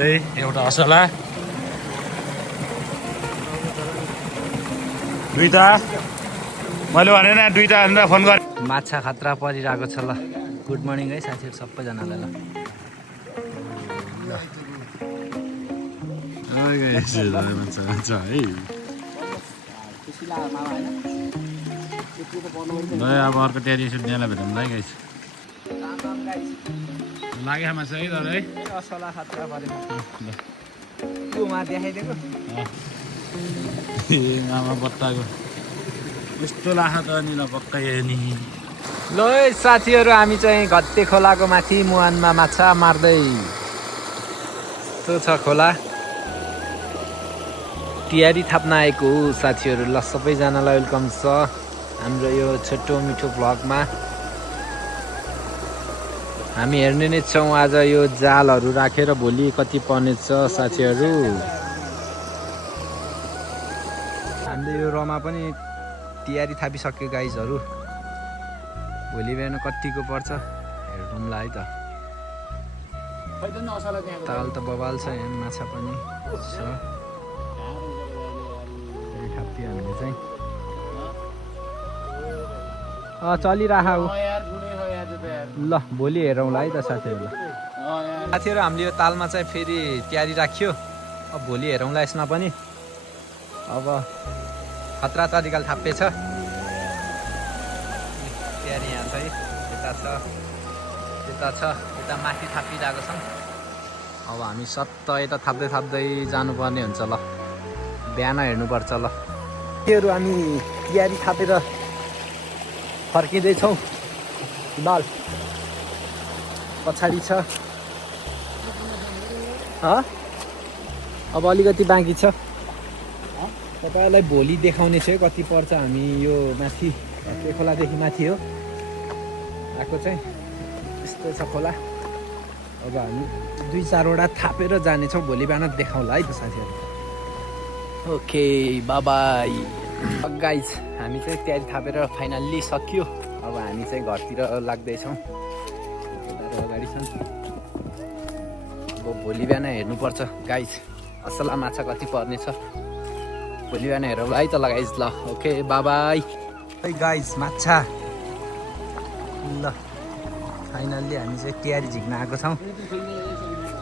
एउटा असला दुईटा मैले भने न दुईटा भनेर फोन गरेँ। माछा खतरा परिरहेको छ ल। गुड मर्निङ है साथीहरू सबैजनालाई ल। अब अर्को ट्यारी सुत्नेलाई भेटौँला है गाइस। लाग्यो माछा है तर है असला खतरा परेको देखाइदिएको आमा बत्ताको यस्तो लाखा त नि ल पक्कै नि। ल साथीहरू हामी चाहिँ घत्ते खोलाको माथि मुहानमा माछा मार्दै। त्यो छ खोला तिहारी थाप्न आएको हो साथीहरू ल। सबैजनालाई वेलकम छ हाम्रो यो छोटो मिठो भ्लगमा। हामी हेर्ने नै छौँ आज यो जालहरू राखेर भोलि कति पर्नेछ साथीहरू। हामीले यो रमा पनि तिहारी थापिसक्यो गाइजहरू। भोलि बिहान कतिको पर्छ हेरौँला है त। ताल त बबाल छ यहाँ माछा पनि छ। थाप्यो हामीले चाहिँ चलिरहेको ल। भोलि हेरौँला है त साथीहरू। साथीहरू हामीले यो तालमा चाहिँ फेरि तयारी राख्यो। अब भोलि हेरौँला यसमा पनि। अब खतरा तरिकाले थाप्पेछ तयारी। यहाँ चाहिँ यता छ यता छ यता माथि थापिरहेको छौँ। अब हामी सट्ट यता थाप्दै थाप्दै जानुपर्ने हुन्छ ल। बिहान हेर्नुपर्छ ल। त्योहरू हामी तयारी थापेर फर्किँदैछौँ। दाल पछाडि छ। अब अलिकति बाँकी छ। तपाईँलाई भोलि देखाउने छु कति पर्छ। हामी यो माथि त्यो खोलादेखि माथि हो आएको चाहिँ यस्तो छ खोला। अब हामी 2-4वटा थापेर जानेछौँ। भोलि बिहान देखाउँला है त साथीहरू। Okay by by guys. हामी चाहिँ तयारी थापेर फाइनल्ली सक्यो। अब हामी चाहिँ घरतिर लाग्दैछौँ। अगाडि छन्। अब भोलि बिहान हेर्नुपर्छ गाइज असला माछा कति पर्ने छ। भोलि बिहान हेरौँ है त ल गाइज ल। ओके बाई बाई गाइज माछा ल। फाइनल्ली हामी चाहिँ तयारी झिक्न आएको छौँ।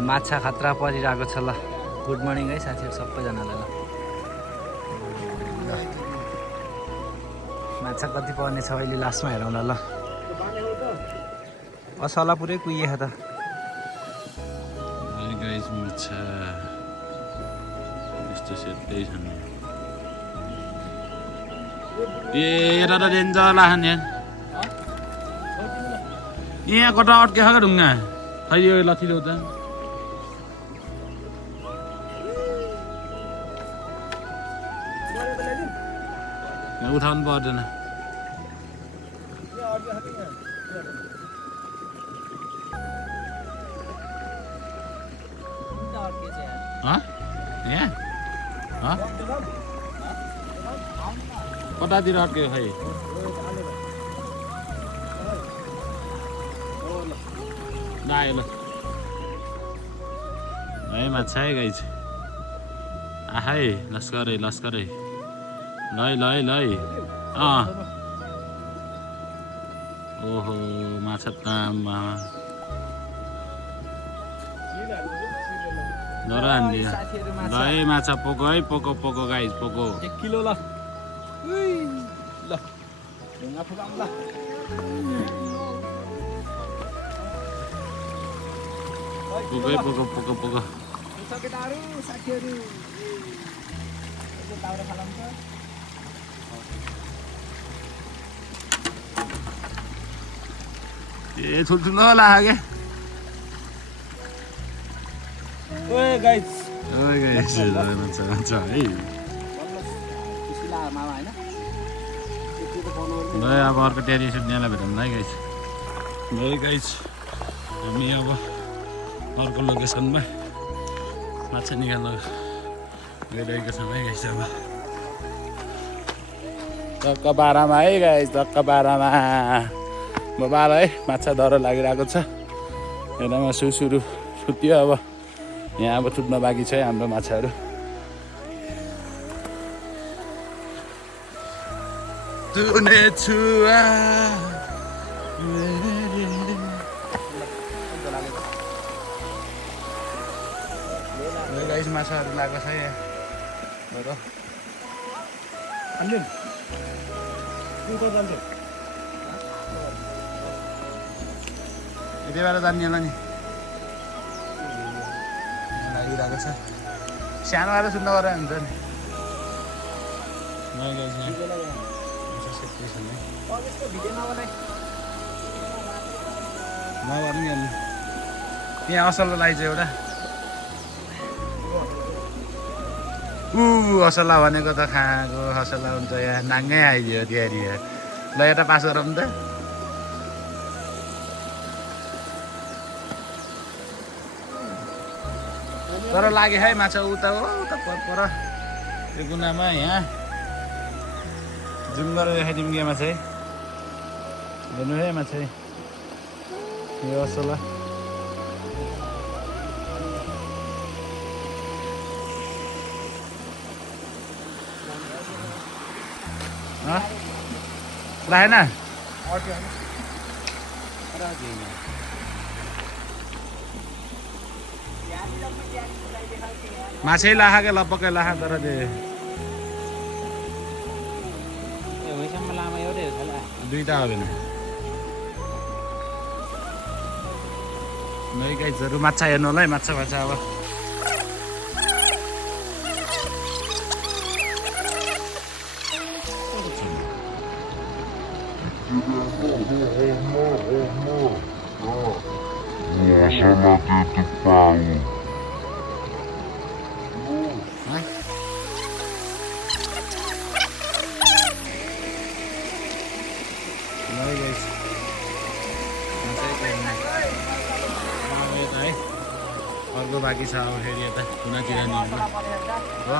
माछा खतरा परिरहेको छ ल। गुड मर्निङ है साथीहरू सबैजनालाई ल। माछा कति पर्ने छ अहिले लास्टमा हेरौँला ल। असला पुरै कुहिएको त। माछा यस्तो सेट्दै छन्। एउटा त डेन्जर लाग्छ यहाँ कता अड्के क्या ढुङ्गा खै यो लथी ल्याउ त। उठाउनु पर्दैन। कतातिर अड्क्यो खै। आयो ल है माछा है गाइज। आहाई लस्करै लस्करै लै लै लै। ओहो माछा तामा डर हान्दियो लै माछा पोको है पोको पोको गाइज पोको 1 किलो ल। ल ढुङ्गा फुकाउँ ल। पोकै पोको पोको पोको। ए ठुल्ठुलो लाग्यो ओए गाइस माछा है। ल अब अर्को ट्यारी सुत्नेलाई भेटौँला है गाइस। है गाइस हामी अब अर्को लोकेसनमा माछा निकाल्न गइरहेको छौँ है गाइस। अब टक्क 12मा है गाइस टक्क 12मा बबाल है माछा डर लागिरहेको छ। हेर्नमा सुरु सुत्यो। अब यहाँ अब छुट्न बाँकी छ हाम्रो माछाहरू। गाइस माछाहरू लागेको छ यहाँ। यति बेला जाने होला नि लागिरहेको छ। सानो आएर सुन्न गरेर हुन्छ नि। यहाँ असला लगाइछ एउटा। असला भनेको त खाएको असला हुन्छ यहाँ नाङ्गै आइदियो त्यहाँनिर। ल यता पास गरौँ त। तर लाग्यो है माछा उता हो उता पर यो कुनामा यहाँ जुम गरेर देखाइदिउँ कि माछा है। हेर्नु है माछा यो असला। लागेन माछै लाखा क्या लपक्कै लाखा तर दुईटा हो भने नै गाइजहरू माछा हेर्नु होला है। माछा अब अर्को बाँकी छ। अब फेरि यता कुनातिर नि हो।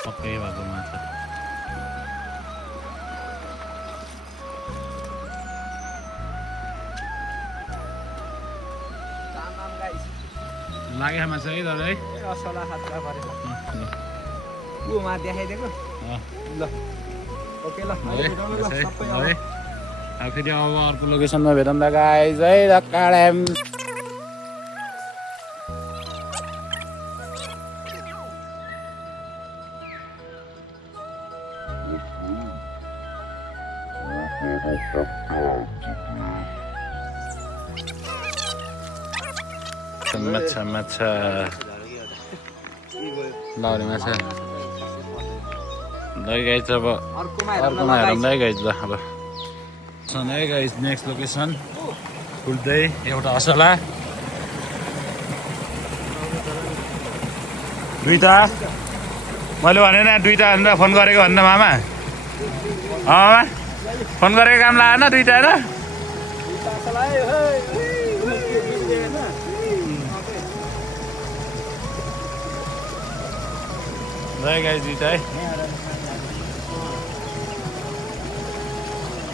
पक्कै भएको माछा लाग्यो माछा है दादा है। असला खतरा परेछ ऊमा देखाइदिएको ल। ओके ल है। अब फेरि अब अर्को लोकेसनमा भेटौँ त गाइज है। धक्काड्याम माछा माछा लाउने माछा लै गाइज। अब अर्कोमा हेरौँ है गाइज। ल अब है गाइज नेक्स्ट लोकेसन फुल्दै एउटा असला दुईटा। मैले भने न दुईटा भनेर फोन गरेको भन्न मामा। मामा फोन गरेको काम लागेन दुईटा होइन। है गाइज दुईटा है।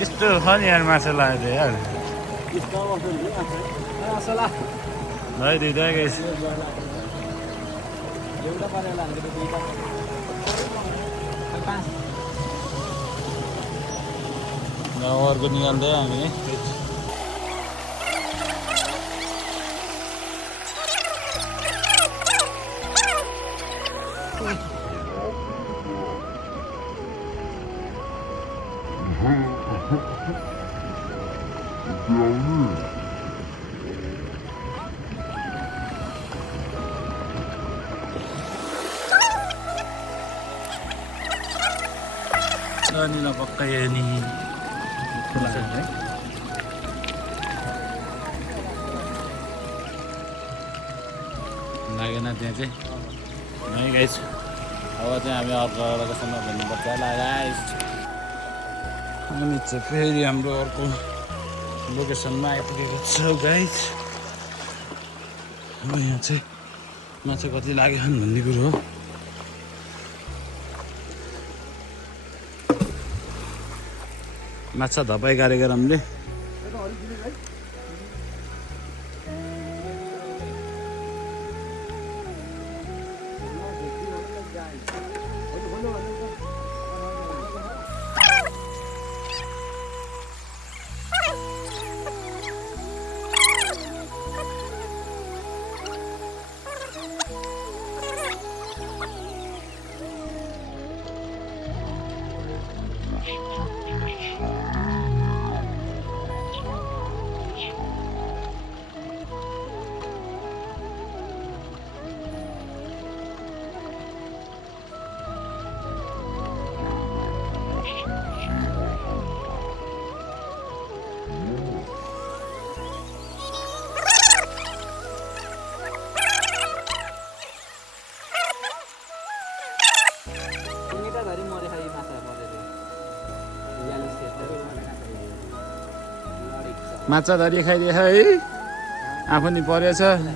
यस्तो छ नि यार माछा लाग्यो यार है दुईटा गाइज। अर्को निकाल्दै हामी Nila pakai ni. लागेन त्यहाँ चाहिँ है गाइस। अब चाहिँ हामी अर्को लोकेसनमा भन्नुपर्छ होला गाइस। अनि चाहिँ फेरि हाम्रो अर्को लोकेसनमा आइपुगेको छ गाइस। अब यहाँ चाहिँ माछा कति लाग्यो भन्ने कुरो हो। माछा धपाइ गरेको हामीले माछा धरी खाइदिए है आफू नि परेछ। है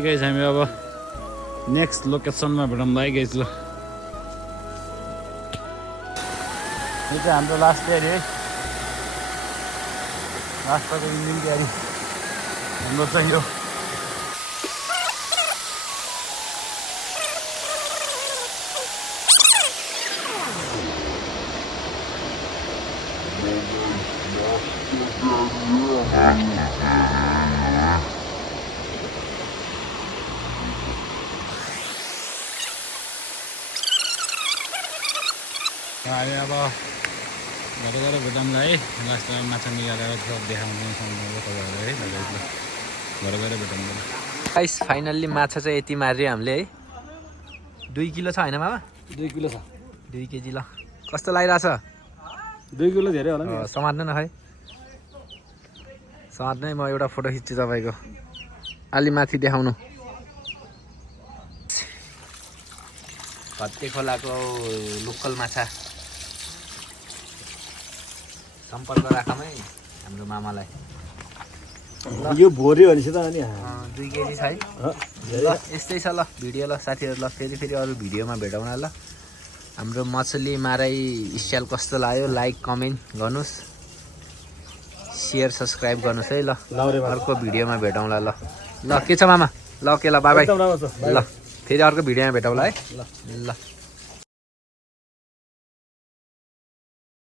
गाइस हामी अब नेक्स्ट लोकेसनमा भेटौँ है गाइस। ल यो चाहिँ हाम्रो लास्ट तयारी है, लास्टको इन्जिन तयारी हाम्रो चाहिँ यो। हामी अब घर गएर भेटौँला है। लास्टमा माछा निकालेर देखाउनु सक्नुहुन्छ तपाईँहरूले है। घर गएर भेटौँला गाइस। फाइनल्ली माछा चाहिँ यति मार्यो हामीले है। 2 किलो छ होइन मामा? 2 किलो छ। 2 केजी ल। कस्तो लागिरहेछ? 2 किलो धेरै होला नि। समात्नु न खै, समात्नै। म एउटा फोटो खिच्छु तपाईँको अलि माथि देखाउनु। भत्ते खोलाको लोकल माछा सम्पर्क राखमै हाम्रो मामालाई। यो भोरे भनेपछि त अनि 2 केजी छ है। ल यस्तै छ ल भिडियो। ल साथीहरू ल फेरि अरू भिडियोमा भेटौँला। ल हाम्रो मछली माराई स्टाइल कस्तो लाग्यो लाइक कमेन्ट गर्नुहोस्, सेयर सब्सक्राइब गर्नुहोस् है। ल अर्को भिडियोमा भेटौँला। ल ल के छ मामा? ल ओके ल बाई बाई। ल फेरि अर्को भिडियोमा भेटौँला है। ल ल।